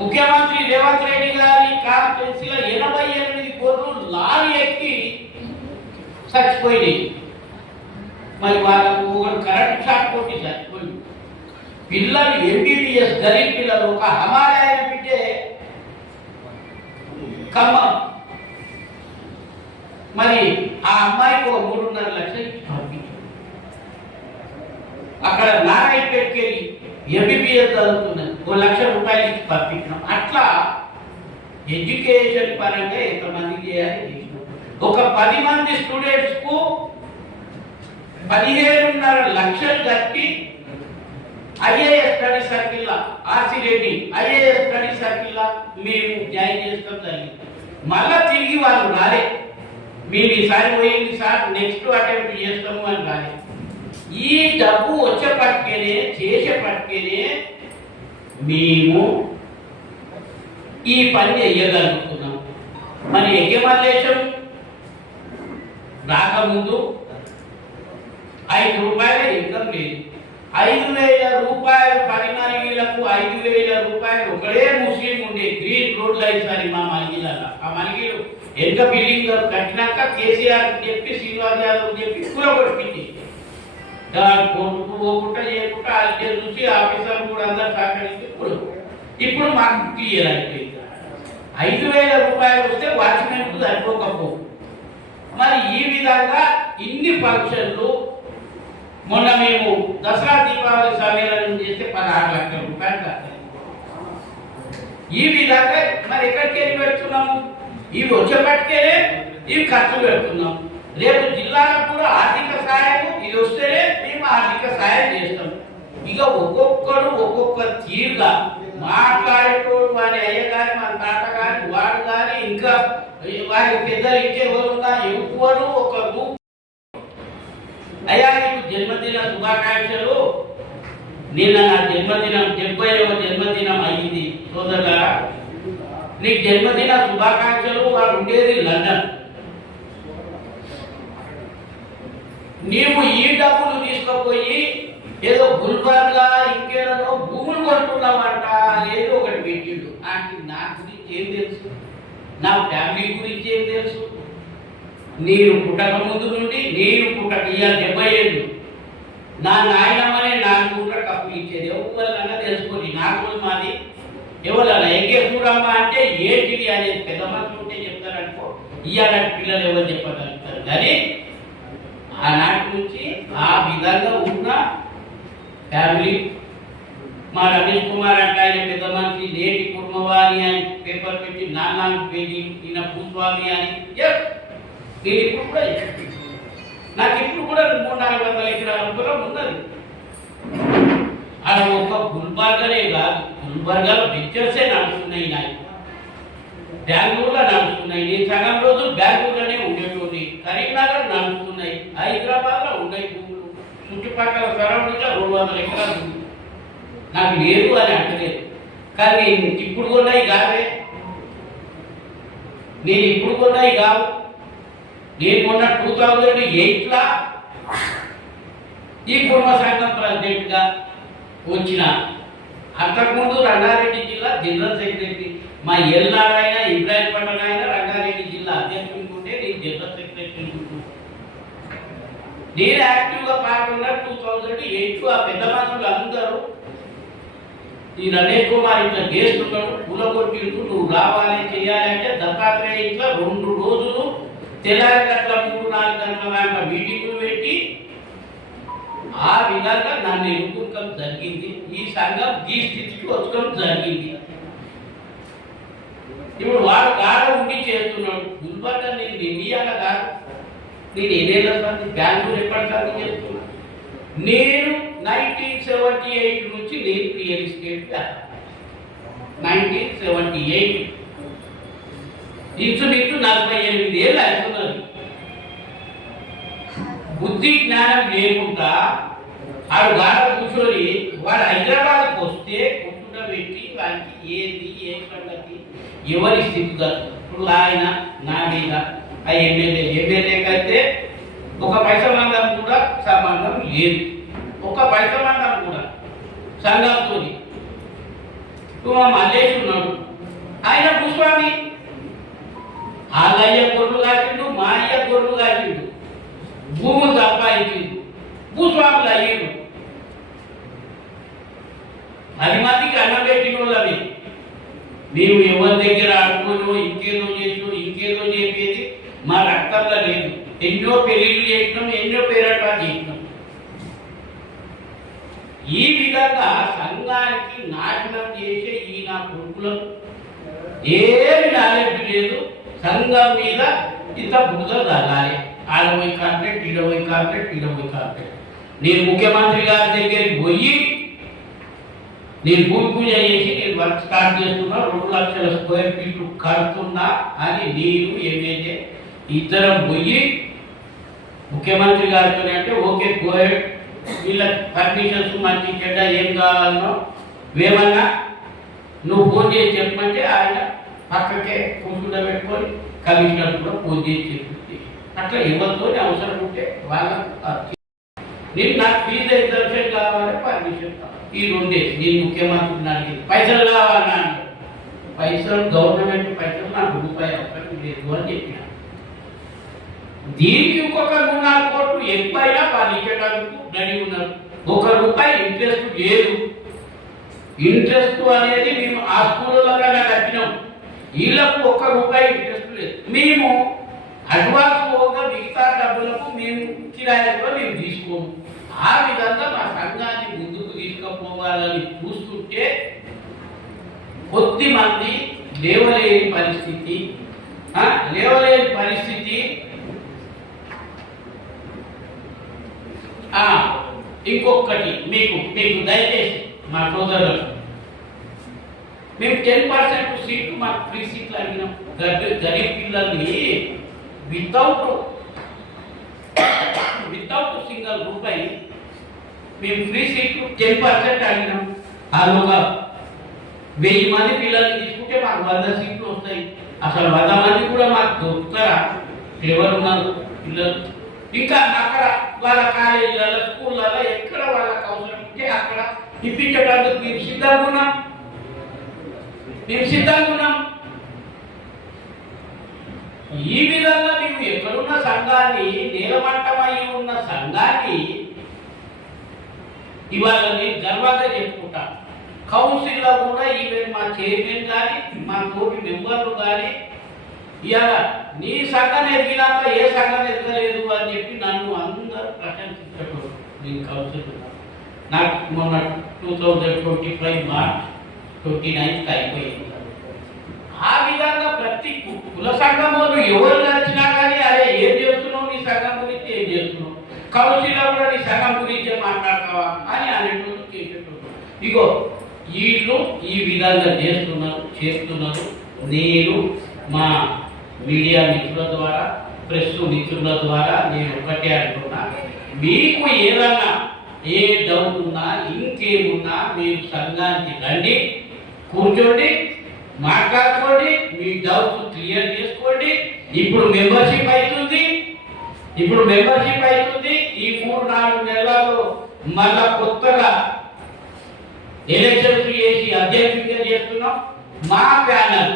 ముఖ్యమంత్రి రేవంత్ రెడ్డి గారి కాన్స్టిట్యూన్సీలో 88 కోట్లు లారీ ఎక్కి చచ్చిపోయింది. మరి వాళ్ళకు ఒకరు కరెంట్ షాక్ కొట్టి చచ్చిపోయింది. పిల్లలు ఎంబీబీఎస్ గరీబ్ పిల్లలు ఒక హమాలయ బిడ్డే ఖమ్మం. మరి ఆ అమ్మాయికి ఒక 3.5 లక్షలు పంపించారు. అక్కడ నారాయణపేటకి వెళ్ళి ఎంబీబీఎస్ చదువుతున్నది, 1 లక్ష రూపాయలు ఇచ్చి పంపించినాం. అట్లా ఎడ్యుకేషన్ పరంగా ఎంతమంది చేయాలి. ఒక 10 మంది స్టూడెంట్స్ కు 15.5 లక్షలు కట్టి IAS study circle RC Reddy IAS study circle మేము జాయిన్ చేస్తాం జరిగింది. మళ్ళా తిరిగి వాళ్ళు రాలే, మేము ఈసారి పోయింది సార్ నెక్స్ట్ అటెంప్ట్ చేస్తాము అని రాలే. ఈ డబ్బు వచ్చేపట్టుకేనే చేసేపట్టుకేనే మేము ఈ పని చెయ్యగలుగుతున్నాం. మరి యజ్ఞమల్లేశం రాకముందు 5 రూపాయల ఇన్కమ్ లేదు. 5,000 రూపాయలు 10 మలిగీలకు 5,000 రూపాయలు ఒకడే ముస్లిం ఉండే గ్రీన్ రోడ్ లైన్ సార్ మా మలిగీలలో. ఆ మలిగీలు ఎంత బిల్డింగ్ కట్టినాక కేసీఆర్ చెప్పి శ్రీనివాస్ యాదవ్ చెప్పి కూరగొట్టింది. దాని కోర్టుకు పోకుండా చేయకుండా అల్టే చూసి ఆఫీసర్ కూడా అందరు సహకరించి ఇప్పుడు మాకు క్లియర్ అయిపోయింది. 5,000 రూపాయలు వస్తే వాచ్మెన్కు సరిపోకపో. మరి ఈ విధంగా ఇన్ని ఫంక్షన్లు మొన్న మేము దసరా దీపావళి సమ్మేళనం చేస్తే 16 లక్షల రూపాయలు కట్టాలి. ఈ విధంగా మరి ఎక్కడికి వెళ్ళి పెడుతున్నాము? ఇవి వచ్చేపట్టుకేనే ఇవి ఖర్చు పెడుతున్నాం. రేపు జిల్లాలకు కూడా ఆర్థిక సాయం ఇది వస్తేనే మేము ఆర్థిక సాయం చేస్తాం. ఇక ఒక్కొక్కరు ఒక్కొక్క తీరుగా మాట్లాడేటోడు వారి అయ్య కానీ మన తాత కానీ వాడు కానీ ఇంకా వారి పెద్దలు ఇంకెవరున్నా ఎవరు ఒకరు అయ్యా నీకు జన్మదిన శుభాకాంక్షలు. నిన్న నా జన్మదినం 70వ జన్మదినం అయింది సోదరులారా, నీకు జన్మదిన శుభాకాంక్షలు. వాడు ఉండేది లండన్. నీవు ఈ డబ్బులు తీసుకుపోయి ఏదో గుల్బర్గా ఇంకేదో భూములు కొంటున్నావంట ఏదో ఒకటి పెట్టిండు. నా గురించి ఏం తెలుసు, నా ఫ్యామిలీ గురించి ఏం తెలుసు? నేను పుట్టక ముందు నుండి నేను పుట్టక ఇవాళ 70 ఏళ్ళు నా నాయనమ్మనే 4 పూట్ల కప్పులు ఇచ్చేది. ఎవరన్నా తెలుసుకొని నాకు మాది ఎవరన్నా ఎగే చూడమ్మా అంటే ఏంటిది అనేది పెద్ద మనుషులు ఉంటే చెప్తారనుకో. ఇవాళ పిల్లలు ఎవరు చెప్పగలుగుతారు? కానీ ఆనాటి నుంచి ఆ విధంగా ఉన్న ఫ్యామిలీ. మా రమేష్ కుమార్ అంటే ఆయన పెద్ద మనిషి నేటి కుర్మవాణి అని పేపర్ పెట్టి 4 పేజీ ఈయన భూస్వామి అని. నేను ఇప్పుడు కూడా నాకు ఇప్పుడు కూడా 300-400 ఎకరాల పొలం ఉన్నది. అది ఒక్క గుల్బర్గానే కాదు, గుల్బర్గాలో పిక్చర్సే నడుస్తున్నాయి. నాకు బెంగళూరులో నడుస్తున్నాయి. నేను సగం రోజులు బెంగళూరులోనే ఉండేటోని. కరీంనగర్ నడుస్తున్నాయి. హైదరాబాద్లో ఉన్నాయి భూములు. చుట్టుపక్కల సరౌండింగ్లో 200 ఎకరాలు ఉంది. నాకు లేదు అని అంటలేదు. కానీ ఇప్పుడు కొన్నాయి కావే, నేను ఇప్పుడు కొన్నాయి కావు. నేను మొన్న 2008లో ఈ కుటుంబ సంఘం ప్రెసిడెంట్గా వచ్చిన. అంతకుముందు రంగారెడ్డి జిల్లా జనరల్ సెక్రటరీ మా ఎల్ నారాయణ ఇబ్రాహీంపట్నం ఆయన రంగారెడ్డి జిల్లా అధ్యక్షుడు ఉంటే నేను జనరల్ సెక్రటరీ ఉంటున్నాను. నేను యాక్టివ్గా పాల్గొన్న 2008 ఆ పెద్ద మనుషులు అందరూ ఈ రమేష్ కుమార్ ఇట్లా చేస్తున్నాడు, కూలగొట్టిండు, నువ్వు రావాలి చేయాలి అంటే దత్తాత్రేయ ఇట్లా 2 రోజులు తెల్లారి గంటల 3-4 గంటల దాకా మీటింగులు పెట్టి ఆ విధంగా నన్ను ఎన్నుకోవడం జరిగింది. ఈ సంఘం ఈ స్థితికి వచ్చడం జరిగింది. ఇప్పుడు వాడు గాడ ఉండి చేస్తున్నాడు. గుల్బర్గా నేను ఇండియాలో కాదు, నేను ఏదేళ్ళ సంది బెంగళూరు ఎప్పటి సంది చేస్తున్నాను. నేను 1978 నుంచి నేను రియల్ ఎస్టేట్ 1978 ఇంచుమించు 48 ఏళ్ళు అవుతున్నది. బుద్ధి జ్ఞానం లేకుండా ఆడు గాడ కూర్చొని వాడు హైదరాబాద్కి వస్తే కూర్చుండబెట్టి వాడికి ఏది ఏ సంగతి ఎవరి స్థితిగతులు ఇప్పుడు ఆయన నా మీద ఆ ఎమ్మెల్యేకి అయితే ఒక పైసమందం కూడా సంబంధం లేదు, ఒక పైసమందం కూడా సంఘంతో. మల్లేష్ ఉన్నాడు, ఆయన భూస్వామి, ఆలయ్య గొర్రెలు కాచిండు, మా అయ్య గొర్రెలు కాచిండు, భూములు సంపాదించిండు, భూస్వాములు అయ్యిండు. 10 మందికి అన్నం పెట్టిన వాళ్ళని మేము ఎవరి దగ్గర ఆడుకోనో ఇంకేదో చేసినో ఇంకేదో చెప్పేది మా రక్తంలో లేదు. ఎన్నో పెళ్లిళ్ళు చేసినాం, ఎన్నో పేరటాలు చేసినాం. ఈ విధంగా సంఘానికి నాశనం చేసే ఈ నా కొడుకులకు ఏమి నాలెడ్జ్ లేదు. సంఘం మీద ఇంత బుద్ధ తగ్గాలి. 60 కాంట్రాక్ట్, 20 కాంట్రాక్ట్, 20 కాంట్రాక్ట్. నేను ముఖ్యమంత్రి గారి దగ్గరికి పోయి నేను భూమి పూజ చేసి నేను వర్క్ స్టార్ట్ చేస్తున్నా, 2 లక్షల స్క్వేర్ ఫీట్లు కడుతున్నా అని నేను ఎమ్మెల్యే ఇద్దరం పోయి ముఖ్యమంత్రి గారితో అంటే ఓకే గోహెడ్, వీళ్ళ పర్మిషన్స్ మంచి చెడ్డ ఏం కావాలనో వేమన్నా నువ్వు ఫోన్ చేసి చెప్పమంటే ఆయన పక్కకే కూర్చుండబెట్టుకొని కమిషనర్ కూడా ఫోన్ చేసి చెప్పి అట్లా ఎవరితో అవసరం ఉంటే వాళ్ళ నేను నాకు ఫీజు ఎగ్జామ్షన్ కావాలి, పర్మిషన్ ఈ 2 నేను ముఖ్యమంత్రిని అడిగింది. పైసలు కావాలన్నా పైసలు గవర్నమెంట్ పైసలు నాకు రూపాయి అవసరం లేదు అని చెప్పిన. దీనికి ఇంకొక 3-4 కోట్లు ఎక్కువైనా వాళ్ళు ఇచ్చేటందుకు రెడీ ఉన్నారు. 1 రూపాయి ఇంట్రెస్ట్ లేదు. ఇంట్రెస్ట్ అనేది మేము ఆ స్కూళ్ళలోనే కట్టినాం, వీళ్ళకు 1 రూపాయి ఇంట్రెస్ట్ లేదు. మేము అడ్వాన్స్ పోగా మిగతా డబ్బులకు మేము కిరాయిలో మేము తీసుకోము. ఆ విధంగా మా సంఘాన్ని ముందుకు తీసుకుపోవాలని చూస్తుంటే కొద్ది మంది లేవలేని పరిస్థితి. ఇంకొకటి మీకు దయచేసి మా సోదరులు, మేము 10% సీట్లు మాకు ఫ్రీ సీట్లు అడిగినాం. గరీబ్ పిల్లల్ని వితౌట్ సింగల్ రూపాయి మేము ఫ్రీ సీట్లు 10% అడిగినాం. ఒక 1000 మంది పిల్లల్ని తీసుకుంటే మాకు 100 సీట్లు వస్తాయి. అసలు 100 మంది కూడా మాకు దొరుకుతారా? ఎవరున్నారు పిల్లలు? ఇంకా అక్కడ వాళ్ళ కాలేజీలలో స్కూళ్ళలో ఎక్కడ వాళ్ళకి అవసరం ఉంటే అక్కడ ఇప్పించడానికి మేము సిద్ధంగా ఉన్నాం. ఈ విధంగా మేము ఎక్కడున్న సంఘాన్ని, నేలమట్టమై ఉన్న సంఘాన్ని ఇవాళ నేను గర్వంగా చెప్పుకుంటా. కౌన్సిల్లో కూడా ఈవెన్ మా చైర్మన్ కానీ మా తోటి మెంబర్లు కానీ ఇవాళ నీ సంఘం ఎదిగినాక ఏ సంఘం ఎదగలేదు అని చెప్పి నన్ను అందరూ ప్రశంసించకూడదు. నేను కౌన్సిల్ నాకు మొన్న 2025 మార్చ్ 29th అయిపోయింది. ఆ విధంగా ప్రతి కుల సంఘం వాళ్ళు ఎవరు నచ్చినా కానీ అరే ఏం చేస్తున్నావు, నీ సంఘం గురించి ఏం చేస్తున్నావు, కౌన్సిల్లో కూడా నీ సంఘం గురించే మాట్లాడతావా అని అనేటువంటి చేసేటప్పుడు ఇగో వీళ్ళు ఈ విధంగా చేస్తున్నారు. నేను మా మీడియా మిత్రుల ద్వారా, ప్రెస్ మిత్రుల ద్వారా నేను ఒకటే అంటున్నా, మీకు ఏదన్నా ఏ డౌట్ ఉన్నా ఇంకేమున్నా మీరు సంఘానికి రండి, కూర్చోండి, మాట్లాడుకోండి, మీ డౌట్స్ క్లియర్ చేసుకోండి. ఇప్పుడు మెంబర్షిప్ అవుతుంది. ఈ 3-4 నెలల్లో మళ్ళా కొత్తగా ఎలక్షన్స్ చేసి అధ్యక్షుడిగా చేస్తున్నాం. మా ప్యానల్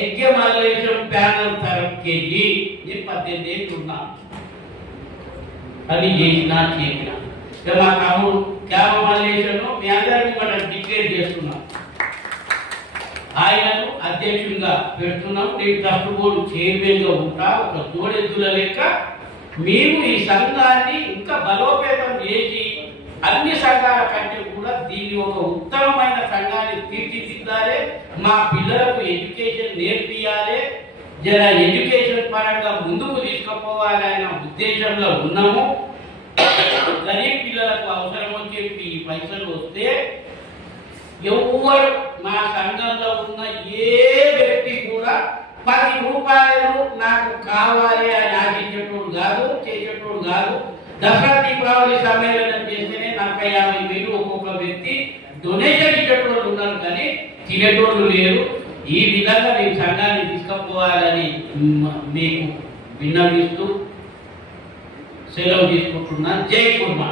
ఎగ్గే మల్లేశం ప్యానల్ తరఫుకెళ్ళి నేను 18 ఏళ్ళు ఉన్నాను. అది చేసిన మా తమ్ముడు క్యామ మల్లేశను మీ అందరికీ మనం డిక్లేర్ చేస్తున్నాం. ఆయనను అధ్యక్షుడిగా పెడుతున్నాం. నేను ట్రస్ట్ బోర్డు చైర్మన్గా ఉంటా. ఒక తోడెద్దుల లెక్క మేము ఈ సంఘాన్ని ఇంకా బలోపేతం చేసి అన్ని సంఘాల కంటే కూడా దీన్ని ఒక ఉత్తమమైన సంఘాన్ని తీర్చిదిద్దాలి. మా పిల్లలకు ఎడ్యుకేషన్ నేర్పియాలి, ఎడ్యుకేషన్ పరంగా ముందుకు తీసుకుపోవాలి అనే ఉద్దేశంలో ఉన్నాము. గరీబ్ పిల్లలకు అవసరం అని చెప్పి ఈ పైసలు వస్తే ఎవరు మా సంఘంలో ఉన్న ఏ వ్యక్తి కూడా 10 రూపాయలు నాకు కావాలి అని ఆశించేటోడు కాదు, చేసేటోడు కాదు. దసరా దీపావళి సమ్మేళనం చేస్తేనే 40-50 వేలు ఒక్కొక్క వ్యక్తి డొనేషన్ ఇచ్చేటోళ్ళు ఉన్నారు, కానీ తినేటోళ్ళు లేరు. ఈ విధంగా మేము సంఘాన్ని తీసుకుపోవాలని మీకు విన్నవిస్తూ సెలవు తీసుకుంటున్నాను. జై కుర్మా.